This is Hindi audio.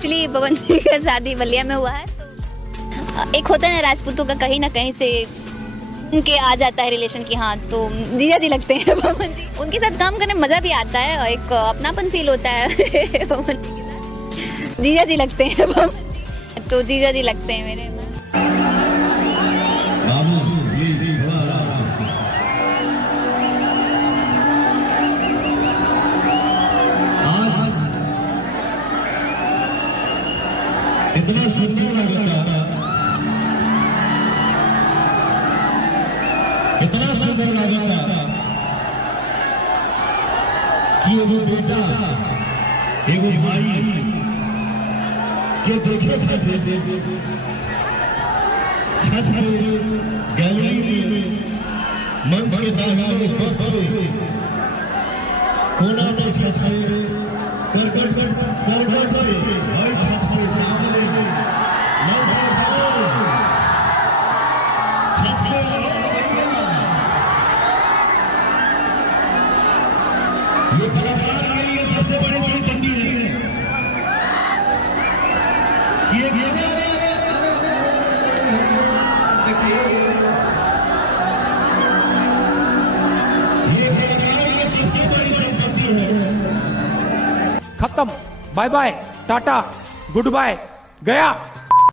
एक्चुअली पवन जी का शादी बलिया में हुआ है, तो एक होता है ना राजपूतों का, कहीं ना कहीं से उनके आ जाता है रिलेशन की। हाँ, तो जीजा जी लगते हैं पवन जी। उनके साथ काम करने में मज़ा भी आता है और एक अपनापन फील होता है पवन जी के साथ। जीजा जी लगते हैं पवन जी, तो जीजा जी लगते हैं मेरे। इतना सुंदर लगता, इतना सुंदर लगता कि एगो बेटा एगो भाई के देखे छत पे गैलरी में मंच के दाहिने बस पे कोना में छत पे करकट पे भाई छत पे सामने ये कलाकार के लिए सबसे बड़ी संपत्ति है। ये कलाकार के लिए सबसे बड़ी संपत्ति है। खत्म, bye bye, ta ta, goodbye, गया।